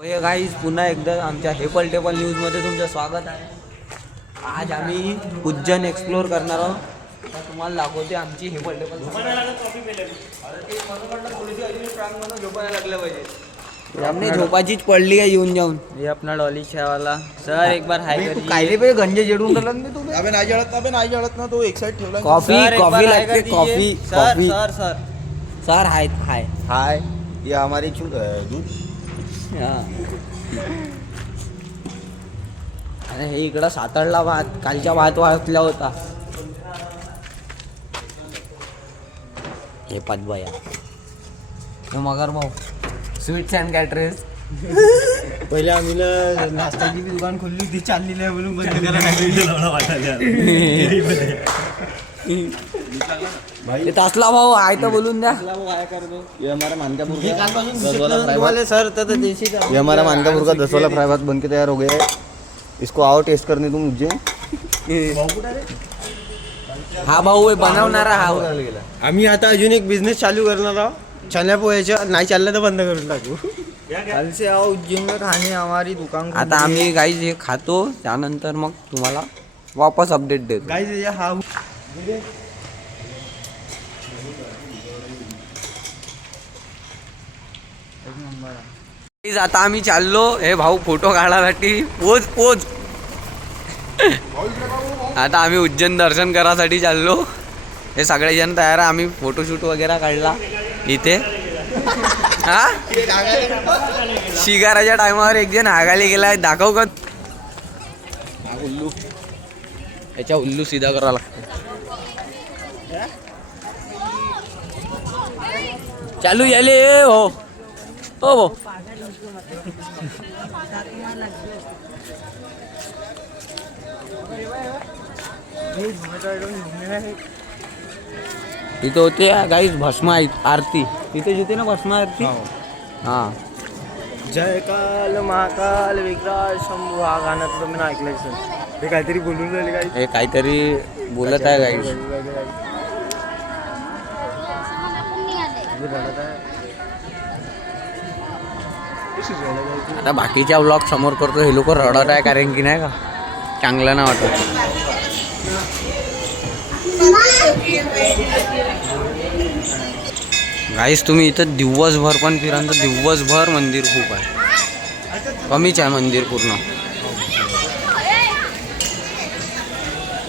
हे गाईज पुन्हा एकदा आमच्या हेपल टेबल न्यूजमध्ये तुमचं स्वागत आहे. आज आम्ही उज्जैन एक्सप्लोर करणार आहोत. आता तुम्हाला दाखवते आमची हेपल टेबल. झोपायला लागलं पाहिजे. हमने झोपाचीच पडली आहे येऊन जाऊन. हे अपना डॉली वाला सर एक बार हाय करिए. कायले पे गंजे जेडून राहिला ना तू. अबे नाही जळत ना तो एक साइड ठेवला. कॉफी लागते कॉफी. कॉफी सर हाय हाय हाय ये हमारी दूध. अरे हे इकडं सातारला भात कालच्या भात वाचला होता. हे पाचबाया मगर भाऊ स्वीट्स अँड कॅटरेस. पहिले आम्ही नाश्त्याची दुकान खोलली होती, चालली नाही म्हणून बंद भाई तासला भाऊ आहे तर बोलून द्या. ये हमारा मानकापुर का 10 वाला फ्राई भात बन के तैयार हो गया है. इसको आओ टेस्ट करने तुम उज्जैन. हा भाऊ बनवणारा हा. आम्ही आता अजून एक बिझनेस चालू करणार आहोत चण्या पोह्याच्या. नाही चाललं तर बंद करून टाकू. कल से आओ उज्जैन में खाने हमारी दुकान. आता आम्ही गाईज हे खातो त्यानंतर मग तुम्हाला वापस अपडेट देतो. गाइस हा आता आम्ही चाललो हे भाऊ फोटो काढायसाठी. पोज आता आम्ही उज्जैन दर्शन करायसाठी चाललो. हे सगळेजण तयार आहे. आम्ही फोटोशूट वगैरे काढला इथे. हा शिगाराच्या टायमावर एक जण हागायला गेलाय. दाखव का उल्लू. याच्या उल्लू सीधा करावा लागतो. चालू याले हो हो. तिथे होते गाईस भस्म आरती. तिथे होते ना भस्म आरती. हा जय काल महाकाल विग्रह शंभू. हा गाणं तर मी ऐकलंय सर. ते काहीतरी बोलून राहिले गाईस. हे काहीतरी बोलत आहे गाईस. आता बाकीच्या व्लॉग समोर करतो. हे लोक रडत आहे कारण की नाही का चांगलं नाही वाटत. गाईस तुम्ही इथं दिवसभर पण फिरा तर दिवसभर मंदिर खूप आहे. कमीच आहे मंदिर पूर्ण.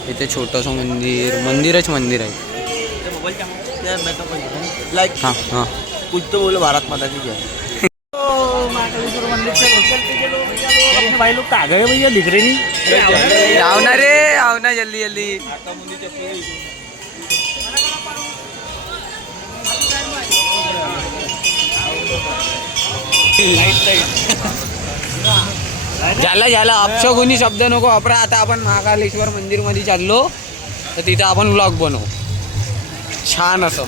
इथे छोटंसं मंदिरच मंदिर आहे. लाइक हां हां कुछ तो बोलो भारत माता की जय. भाई लोग आ गए भैया दिख रहे नहीं. आवना रे आवना जल्दी जल्दी. झाला अपशकुनी शब्द नको वापरा. आता आपण महाकालेश्वर मंदिर मध्ये चाललो तर तिथे आपण व्लॉग बनवू छान असं.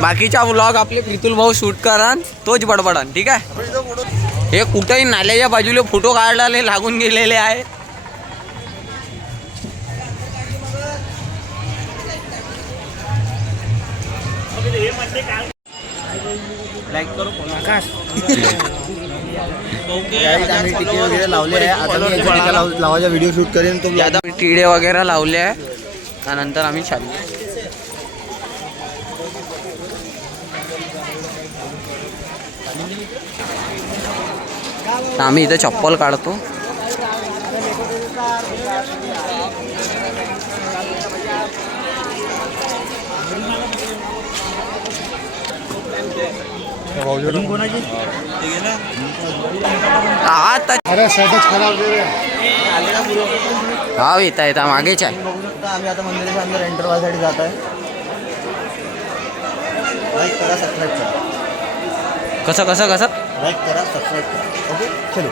बाकीचा व्लॉग आपले प्रितुल भाऊ शूट करा तोच बडबडान ठीक आहे. हे कुठेही नाल्याच्या बाजूला फोटो काढायला लागून गेलेले आहे. लाईक करो आकाश. आम्ही टिके वगैरे लावले आहे. आता लावायचा व्हिडिओ शूट करेन. तो आता टिडे वगैरे लावले आहे त्यानंतर आम्ही चाललो. आम्ही इथं चप्पल काढतो. हा येता मागेच आहे. आम्ही आता मंदिराच्या अंदर एंटर व्हायसाठी जात आहे. लाईक करा सबस्क्राईब करा. कसं लाईक करा सबस्क्राईब करा. ओके चलो.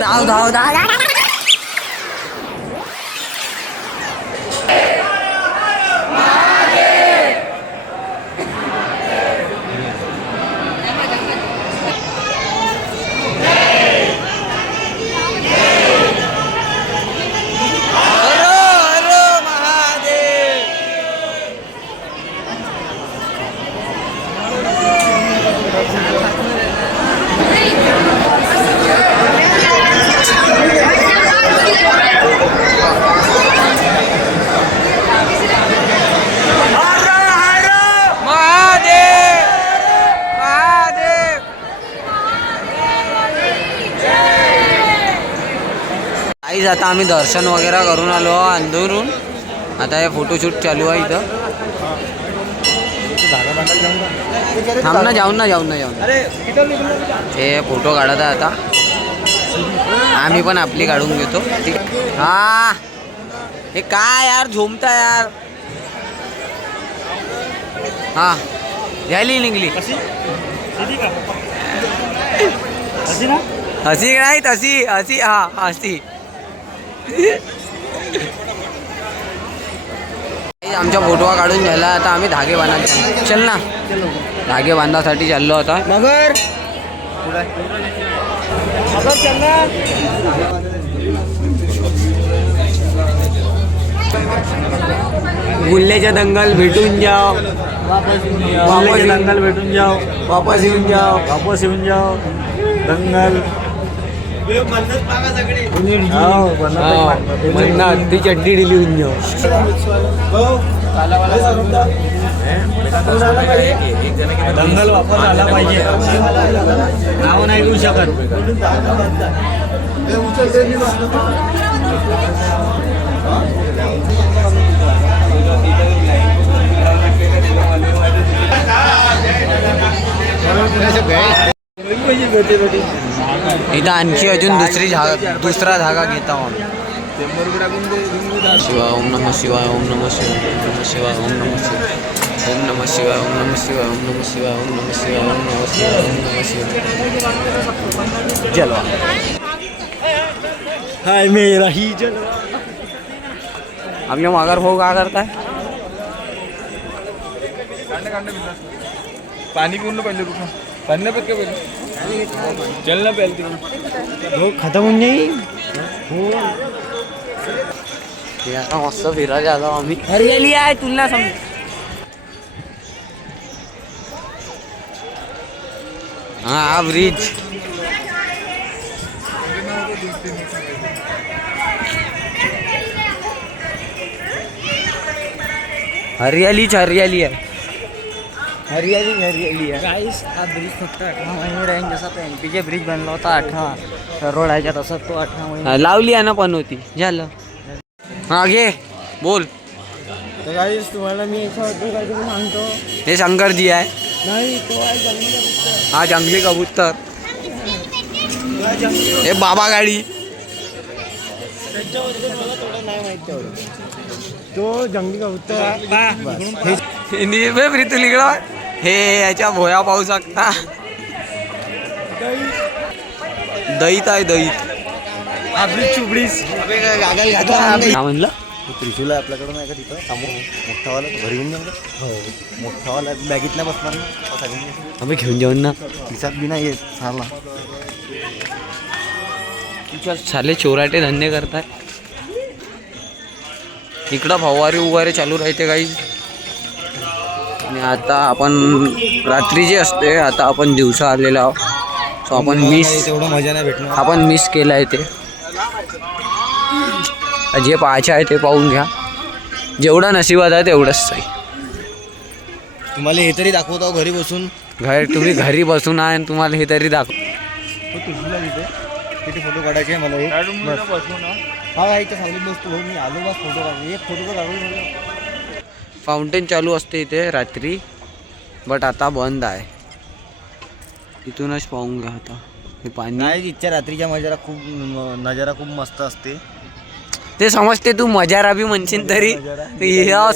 धाव गाईज आता आम्ही दर्शन वगैरे करून आलो अंदरून. आता हे फोटोशूट चालू आहे इथं. थांब ना, जाऊन हे फोटो काढत आहे आता. आम्ही पण आपली काढून घेतो. हा हे काय यार झोमता यार. हा झाली निघली. हसी नाही तशी हसी. हा हसी. आमच्या फोटो काढून झाला. आता आम्ही धागे बांधायला चल ना. धागे बांधासाठी चाललो आता. मगर गुल्ल्याच्या दंगल भेटून जाओ. दंगल भेटून जाओ. वापस येऊन जाओ. वापस येऊन जाओ. दंगल म्हणणार ती चड्डी दिली होऊन जाओ. दंगल वापर झाला पाहिजे. नाव नाही घेऊ शकत. इथं आणखी अजून दुसरा धागा घेता आम्ही. शिवाय ओम नमः शिवाय ओम नमः शिवाय ओम नमः शिवाय ओम नमः शिवाय ओम नमः शिवाय ओम नमः शिवाय ओम नमः शिवाय ओम नमः शिवाय ओम नमः शिवाय. जलवा हाय मेरा ही जलवा. आपल्या माघार भाऊ काय करताय. पाणी पिऊन पहिले कुठं पाणी नाही पेत का पहिले. जल ना प्याल तिकडून खतम होऊन जाईल. आता मस्त फिरायला आलो आम्ही. हरियाली आहे तुला समज. हा ब्रिज. हरियालीच हरियाली आहे. हरियाली आहे. गाईस हा ब्रिज फक्त 18 महिने राहील. जसा तो एमपीचे ब्रिज बनला होता 18 रोड आहे तसा तो 18 महिने. लावली आहे ना पण होती झालं. हा घे बोल. तर गाईस तुम्हाला मी याच्याबद्दल काहीतरी सांगतो. हे शंकरजी आहे. नाही तो आहे जंगली कबूतर. हा जंगली कबूतर. हे बाबा गाडी. त्याच्याबद्दल मला थोडं नाही माहिती तेवढं. तो जंगली कबूतर आहे. प्रीतू लिगडा हे याच्या भोया पाहू शकता. दहीत आहे दहीत. काय म्हणलं. त्रिशूल आहे आपल्याकडं नाही का तिथं समोर मोठावाला घरी घेऊन जाऊ. मोठावाला बॅगीत नाही बसणार ना. आम्ही घेऊन जाऊन ना. तिच्यात बी नाही येत साला. साले चोराटे धंदे करताय. इकडं फवारी उगारे चालू राहते काही. आणि आता आपण रात्रीचे असते. आता आपण दिवसा आलेलो आहोत. सो आपण तेवढं मजा नाही भेटणार. आपण मिस केलं आहे ते. जे पाहायचे आहे ते पाहून घ्या. जेवढा नशिबात आहे तेवढंच सही. तुम्हाला हे तरी दाखवतो घरी बसून. तुम्ही घरी बसून आहे आणि तुम्हाला हे तरी दाखव. तिथे फोटो काढायचे मला. हा इथे सावलीत बसतो भाऊ. मी आलो बस फोटो काढून. एक फोटो तर काढून. फाउंटेन चालू असते इथे रात्री. बट आता बंद आहे. इथूनच पाहून घ्या आता हे पाणी. नाही इथच्या रात्रीच्या नजारा खूप मस्त असते. ते समजते तू मजारा बी म्हणशील तरी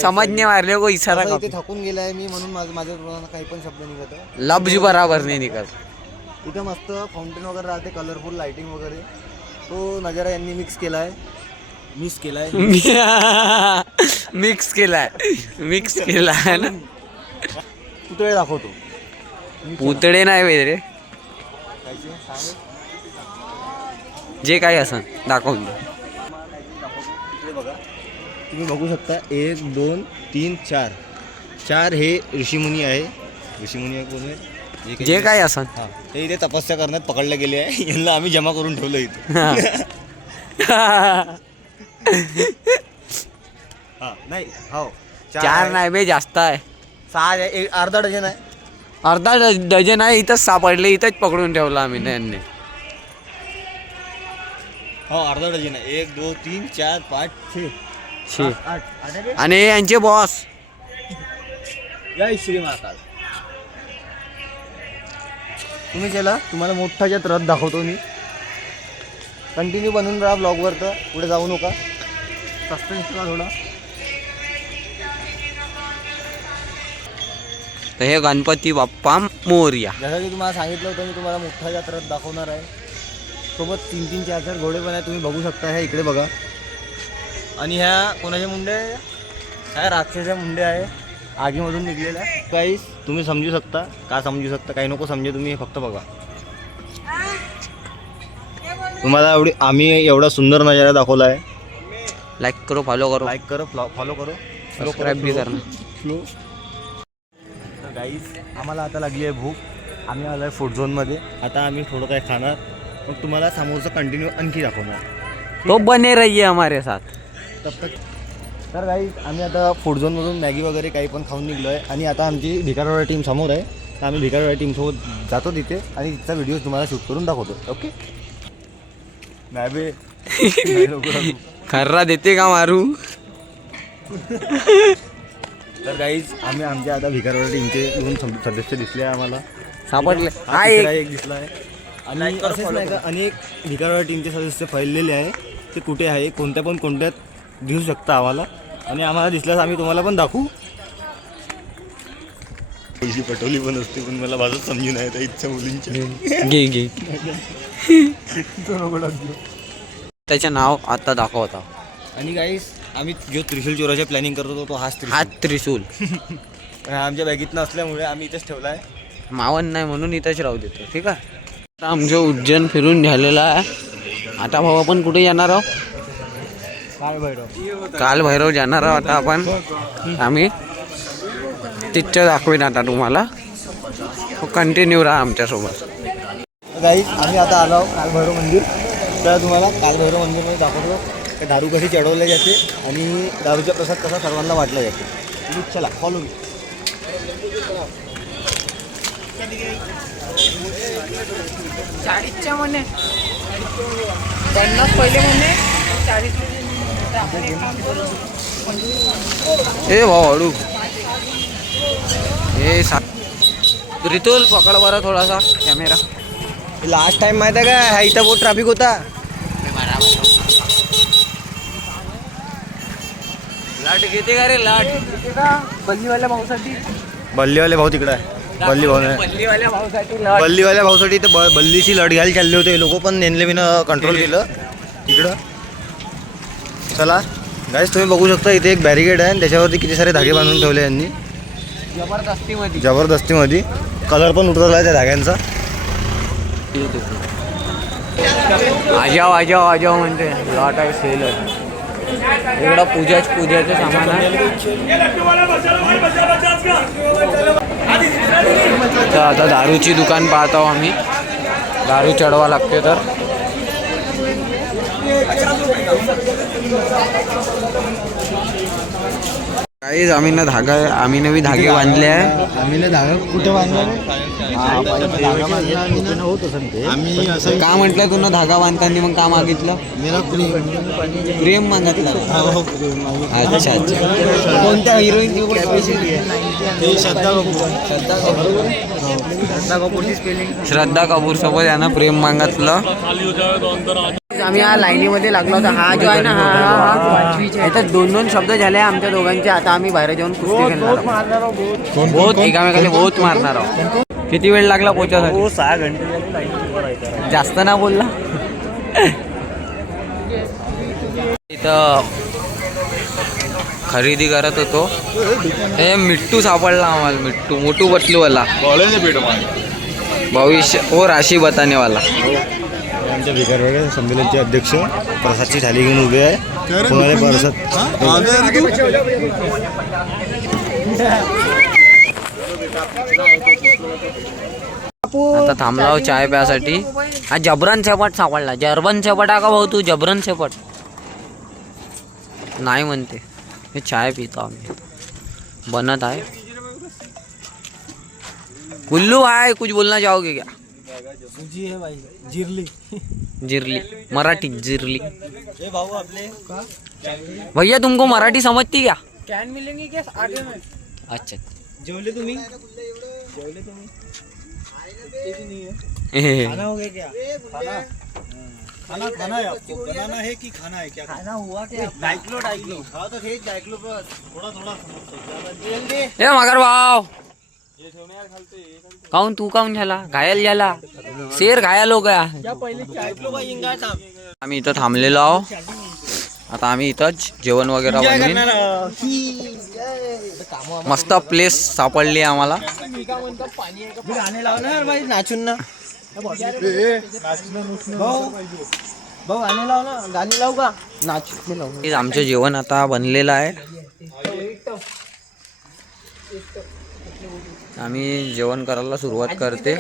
समजने मारले को इशारा का. इथे थकून गेलाय मी म्हणून माझ्या काही पण शब्द निघत. लब्ज बराबर नाही निघत. इथे मस्त फाउंटेन वगैरे राहते. कलरफुल लाइटिंग वगैरे. तो नजारा यांनी मिक्स केलाय. मिक्स केलाय ना. पुतळे दाखवतो. पुतळे नाही रे. जे काही असं दाखवून तुम्ही बघू शकता. 1 2 3 4 4 हे ऋषीमुनी आहे. ऋषीमुनी आहे कोण आहे. जे काही असं ते इथे तपस्या करण्यात पकडले गेले आहे. यांना आम्ही जमा करून ठेवलं इथे. नाही हो 4 नाही बे जास्त आहे. 6 अर्धा डझन आहे. अर्धा डझन आहे. इथंच सापडले. इथंच पकडून ठेवलं आम्ही त्यांनी. हो अर्धा डझन आहे. 1 2 3 4 5 6 छे. 8 आणि यांचे बॉस जय श्री महाकाल. तुम्ही चला तुम्हाला मोठा ज्यात रथ दाखवतो मी. कंटिन्यू बनवून राहा ब्लॉगवर, तर पुढे जाऊ नका. सस्पेन्स करा थोडा. तर हे गणपती बाप्पा मोरया. जसं की तुम्हाला सांगितलं होतं मी तुम्हाला मोठा ज्यात रथ दाखवणार आहे. सोबत 3-3 4-4 घोडे पण आहे, तुम्ही बघू शकता. ह्या इकडे बघा. आणि ह्या कोणाचे मुंडे, ह्या राक्षसाच्या मुंडे आहे आगीमधून निघलेल्या. काहीच तुम्ही समजू शकता, का समजू शकता, काही नको समजे. तुम्ही हे फक्त बघा. तुम्हाला आम्ही एवढा सुंदर नजारा दाखवला आहे. लाईक करो, फॉलो करो, लाईक करो, फॉलो करो, सबस्क्राईब भी करणं. तर गाईज आम्हाला आता लागली आहे भूक. आम्ही आलो आहे फूड झोनमध्ये. आता आम्ही थोडं काय खाणार, मग तुम्हाला समोरचं कंटिन्यू आणखी दाखवणार. तो बने रहिए हमारे साथ. तब तक तर गाईज आम्ही आता फूड झोनमधून मॅगी वगैरे काही पण खाऊन निघलो आहे. आणि आता आमची भिकारवाडा टीम समोर आहे. तर आम्ही भिकारवाडा टीमसोबत जातो तिथे आणि तिचा व्हिडिओ तुम्हाला शूट करून दाखवतो. ओके नाही बे खर्रा देते का मारू. तर गाईज आम्ही आमच्या आता भिकारवाडा टीमचे 2 सदस्य दिसले आहे आम्हाला. सापडले. हा एक दिसला आहे. आणि असेच नाही का अनेक भिकारवाडा टीमचे सदस्य फैललेले आहे. ते कुठे आहे, कोणत्यात दिसू शकता आम्हाला. आणि आम्हाला दिसल्यास आम्ही तुम्हाला पण दाखवू. पैशी पटवली पण असते, पण मला भाषा समजून आहे त्या इच्छा मुलींच्या. घे त्याचे नाव आता दाखवता. आणि गाईस आम्ही जो त्रिशूल चोराच्या प्लॅनिंग करत होतो तो हाच त्रिशूल. आमच्या बॅगेत नसल्यामुळे आम्ही इथेच ठेवला आहे. मावन नाही म्हणून इथंच राहू देतो. ठीक आहे. आता आमचं उज्जैन फिरून झालेलं आहे. आता भाऊ आपण कुठे जाणार आहोत. काल भैरव जाणार आहोत आता आपण. आम्ही तिथचं दाखवेन आता तुम्हाला. कंटिन्यू राहा आमच्यासोबत. गाईस आम्ही आता आलो काल भैरव मंदिर. तर तुम्हाला काल भैरव मंदिरमध्ये दाखवतो दारू कशी चढवली जाते आणि दारूचा प्रसाद कसा सर्वांना वाटला जाते. तुम्ही चला फॉलो मी. ए भाऊ हळू. ए रितुल पकड बरं थोडासा कॅमेरा. लास्ट टाइम माहिती आहे का, ह्या इथं बहुत ट्रॅफिक होता. लाट घेते का रे लाट. बल्लीवाल्या भाऊसाठी. बल्लीवाले भाऊ तिकडे आहे. बल्ली भाऊ नाही, बल्लीवाल्या भाऊसाठी बल्लीवाल्या भाऊसाठी तर बल्लीची लढ घ्यायला चालले होते लोक, पण नेनले बिनं कंट्रोल केलं इकडं. चला गाईस तुम्ही बघू शकता इथे एक बॅरिकेड आहे आणि त्याच्यावरती किती सारे धागे बांधून ठेवले यांनी जबरदस्तीमध्ये. कलर पण उतरला आहे त्या धाग्यांचा. आजाव म्हणते. लॉट आहे सेल आहे एवढा. पूजाचं सामान आहे. तर आता दारूची दुकान पाहतो आम्ही. दारू चढवा लागते तर. काहीच आम्ही ना धागा, आम्ही नवी धागे बांधले आहे. आम्ही धागा कुठे बांधला आम्ही असं का म्हटलं तुला धागा बांधताना मग का मागितलं. प्रेम मागितलं. अच्छा अच्छा. कोणत्या हिरोईनची श्रद्धा कपूर सोबत यानं प्रेम मागितलं. आम्ही या लाईनीमध्ये लागलो होता. हा जो आहे ना हा याच्यात 2-2 शब्द झाले आमच्या दोघांचे. आता आम्ही बाहेर जाऊन कुस्ती खेळणार आहोत. बहुत एकामेकाला बहुत मारणार आहोत. किती वेळ लागला पोहोचायसाठी. 6 घंटे. जास्त ना बोलला. इथं खरेदी करत होतो. हे मिट्टू सापडला आम्हाला. मिट्टू मोठू बटलूवाला. भविष्य ओ राशी बतानेवाला. आमच्या भिकारवाडा संमेलनचे अध्यक्ष प्रसादची थाली घेऊन उभे आहे. कोणाला प्रसाद आता थांबला चाय प्यासाठी. हा जबरन सेपट सापडला. जर्बन सेपट आहे का भाऊ तू. जबरन सेपट नाही म्हणते. हे चाय पितो आम्ही. बनत आहे. गुल्लू भाई कुछ बोलना चाहोगे क्या. तुझी है भाई जिरली जिरली मराठी जिरली. हे भाऊ आपले भैया तुमको मराठी समजती क्या? कैन मिलेंगे क्या आगे में? अच्छा. जेवले तुम्ही खाना हो गया क्या खाना खाना खाना है आपको बनाना है कि खाना है क्या खाना हुआ क्या डाइक्लो हाँ तो ठीक डाइक्लो पर थोड़ा थोड़ा जल्दी ए मगर भाव काऊन तू काऊन झाला घायल झाला शेर घायल हो गया. डाइक्लो भाई इंगा थांब आम्ही इथं थांबलेलो आहो. आता आम्ही इथंच जेवण वगैरे बनवीन. मस्त प्लेस सापडली आम्हाला. गाणे लावणार भाई नाचून ना भाऊ भाऊ गाणे लाव ना गाणी लावू का नाच हेच आमचं जेवण आता बनलेलं आहे. आम्ही जेवण करायला सुरुवात करते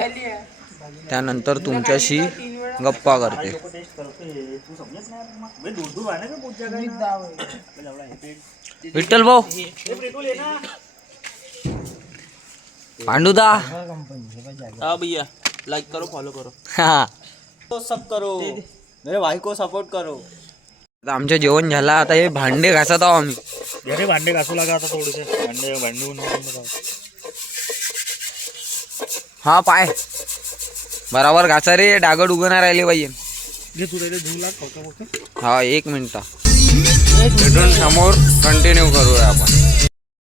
त्यानंतर तुमच्याशी गप्पा करते. विठ्ठल भाऊ पांडुदा हाँ भैया लाइक करो फॉलो करो हा. तो सब करो मेरे भाई को सपोर्ट करो. आता आमचं जेवण झालं. आता हे भांडे घासत आहो आम्ही. अरे भांडे घासू लागा आता थोडेसे भांडे हा पाय बराबर घासा रे डागड उगवणार राहिले पाहिजे. घे तू रे धुवू लाग फक्त हा 1 मिनिट भेटून समोर कंटिन्यू करूया आपण.